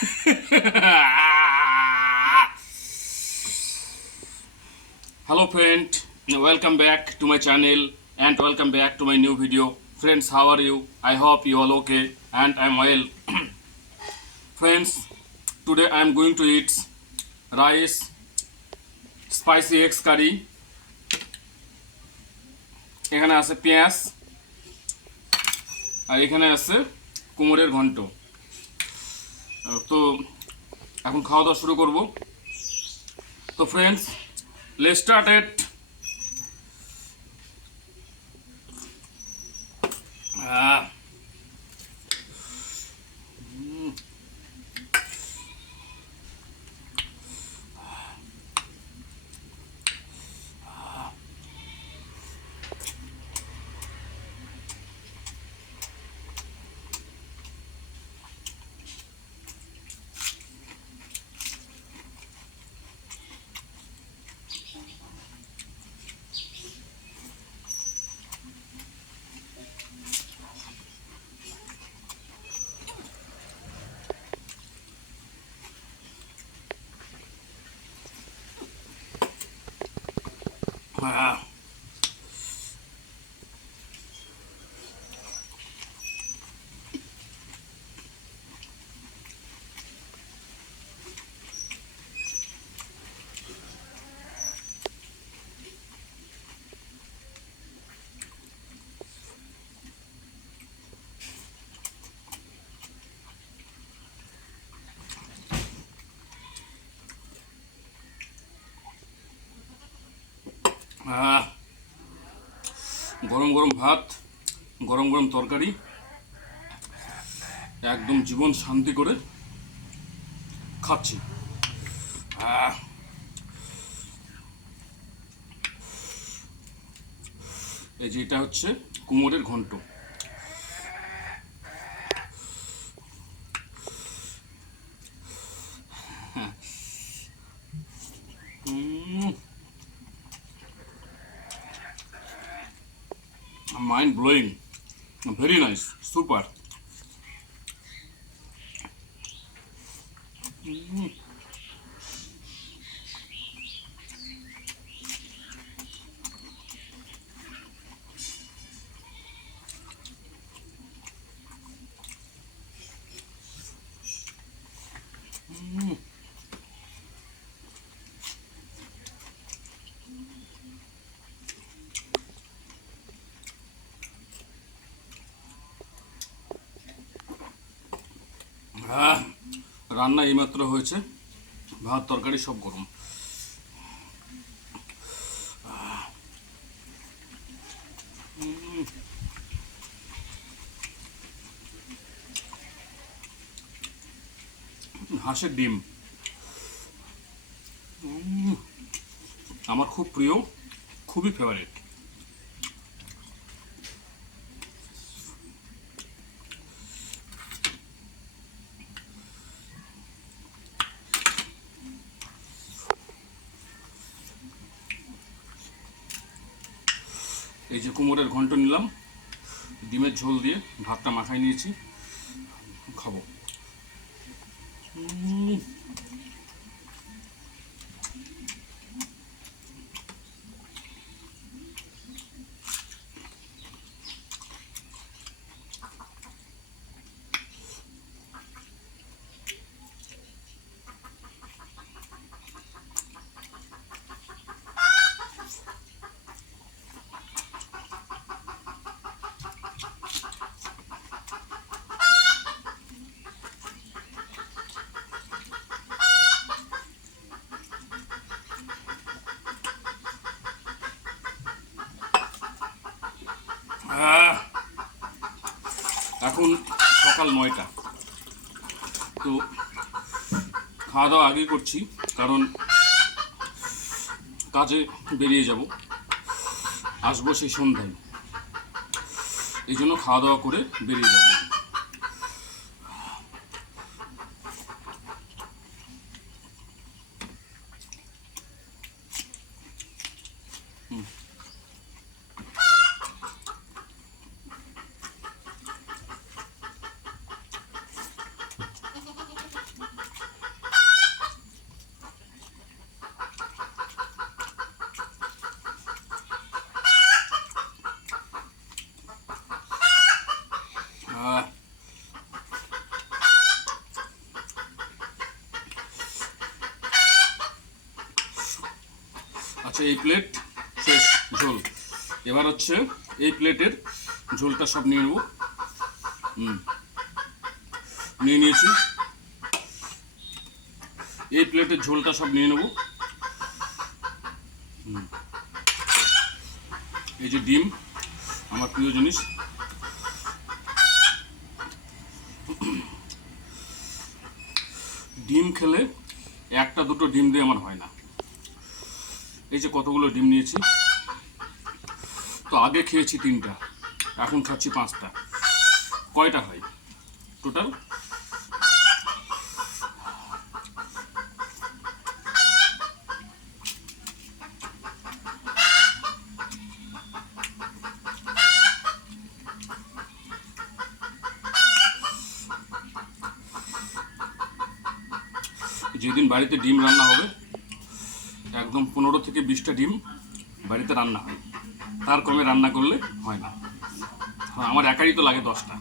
Hello friend, welcome back to my channel and welcome back to my new video. Friends, how are you? I hope you all okay and I'm well. Friends, today I'm going to eat rice, spicy eggs curry. এখানে আছে পেঁয়াজ আর এখানে আছে কুমড়ের ঘন্ট। তো এখন খাওয়া দাওয়া শুরু করব। তো ফ্রেন্ডস, লেটস স্টার্ট ইট। গরম গরম ভাত, গরম গরম তরকারি, একদম জীবন শান্তি করে খাচ্ছি। এই যে এটা হচ্ছে কুমড়ের ঘন্ট। Mind blowing, very nice, super. রান্না এইমাত্র হয়েছে, ভাত তরকারি সব গরম। হাঁসের ডিম আমার খুব প্রিয়, খুবই ফেভারিট। এই যে কুমড়ের ঘন্ট নিলাম, ডিমের ঝোল দিয়ে ভাতটা মাখায় নিয়েছি, খাবো। এখন সকাল 9টা। তো খাওয়া দাওয়া আগেই করছি, কারণ কাজে বেরিয়ে যাব, আসবো সেই সন্ধ্যায়, এই জন্য খাওয়া দাওয়া করে বেরিয়ে যাব। হচ্ছে এই প্লেট শেষ ঝোল। এবার হচ্ছে এই প্লেটের ঝোলটা সব নিয়ে নেব। নিয়ে নিয়েছি। এই প্লেটের ঝোলটা সব নিয়ে নেব। এই যে ডিম, আমার প্রিয় জিনিস। ডিম খেলে একটা দুটো ডিম দিয়ে আমার হয় না। এই যে কতগুলো ডিম নিয়েছি, তো আগে খেয়েছি 3টা, এখন খাচ্ছি 5টা। কয়টা হয় টোটাল? যেদিন বাড়িতে ডিম রান্না হবে, একদম 15 থেকে 20টা ডিম বাড়িতে রান্না হয়, তার কমে রান্না করলে হয় না। হ্যাঁ, আমার একারই তো লাগে 10টা।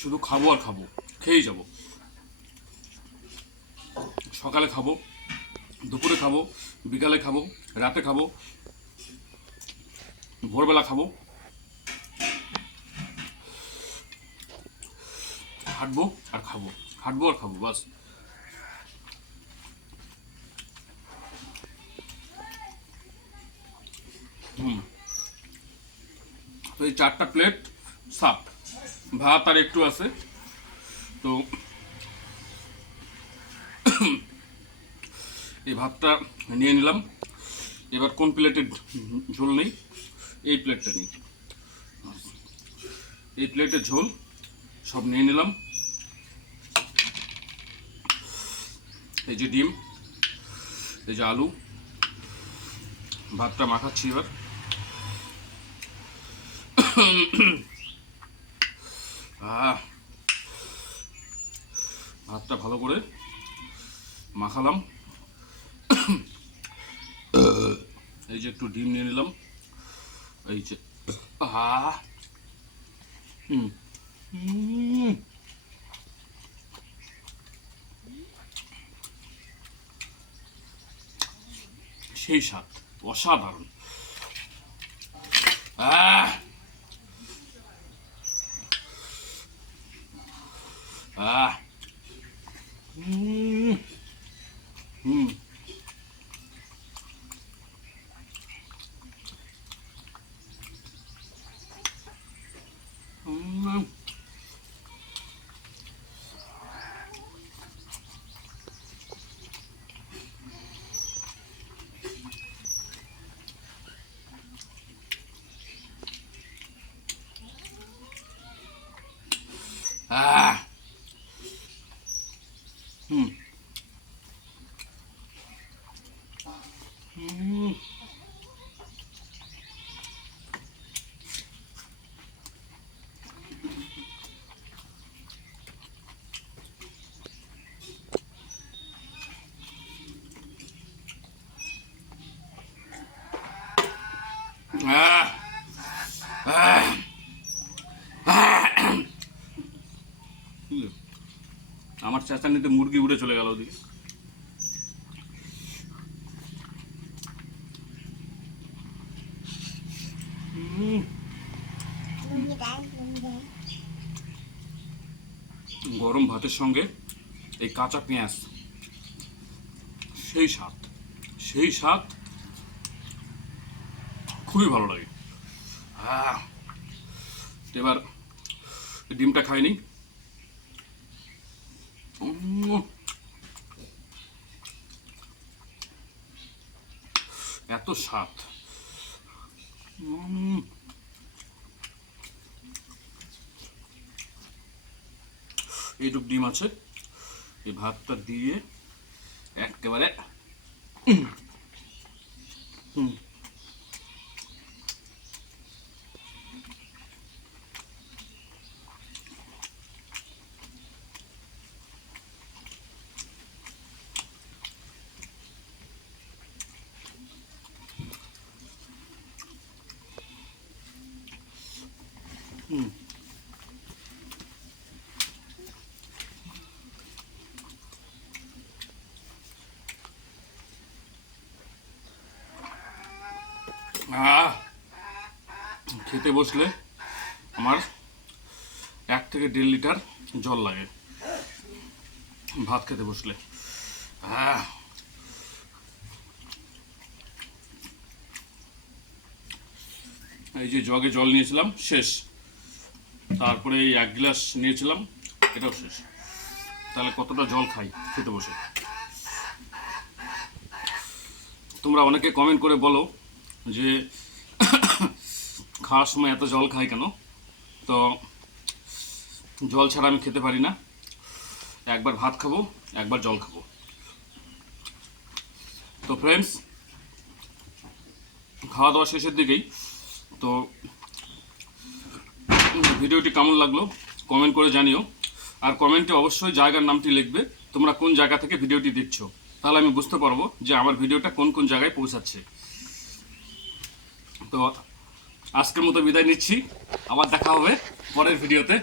শুধু খাবো আর খাবো, খেয়েই যাবো। সকালে খাবো, দুপুরে খাবো, বিকালে খাবো, রাতে খাবো, ভোরবেলা খাবো, হাঁটবো আর খাবো, হাঁটবো আর খাবো, বাস। তো এই 4টা প্লেট সাপ, ভাত আর একটু আছে। তো এই ভাতটা নিয়ে নিলাম। এবার কোন প্লেটের ঝোল নেই? এই প্লেটটা নেই। এই প্লেটের ঝোল সব নিয়ে নিলাম। এই যে ডিম, এই যে আলু, ভাতটা মাখাচ্ছি এবার। ভাতটা ভালো করে মাখালাম। এই যে একটু ডিম নিয়ে নিলাম। এই যে সেই স্বাদ, অসাধারণ। আহ আহ আহ হুম হুম আহ আহ আমার চেঁচানিতে মুরগি উড়ে চলে গেল ওদিকে। গরম ভাতের সঙ্গে এই কাঁচা পেঁয়াজ, সেই স্বাদ, সেই স্বাদ, খুবই ভালো লাগে। এবার ডিমটা খাইনি। এত স্বাদ। এইটুক ডিম আছে, এই ভাতটা দিয়ে একেবারে খেতে বসলে আমার 1 থেকে 1.5 লিটার জল লাগে ভাত খেতে বসলে। এই যে জগে জল নিয়েছিলাম শেষ, তারপরে এই 1 গ্লাস নিয়েছিলাম, এটাও শেষ। তাহলে কতটা জল খাই খেতে বসে। তোমরা অনেকে কমেন্ট করে বলো যে খাওয়ার সময় এত জল খাই কেন? তো জল ছাড়া আমি খেতে পারি না, একবার ভাত খাবো একবার জল খাবো। তো ফ্রেন্ডস, খাওয়া দাওয়া শেষের দিকেই। তো ভিডিওটি কেমন লাগলো কমেন্ট করে জানিও, আর কমেন্টে অবশ্যই জায়গার নামটি লিখবে, তোমরা কোন জায়গা থেকে ভিডিওটি দেখছো, তাহলে আমি বুঝতে পারবো যে আমার ভিডিওটা কোন কোন জায়গায় পৌঁছাচ্ছে। তো আজকের মতো বিদায় নিচ্ছি, আবার দেখা হবে পরের ভিডিওতে।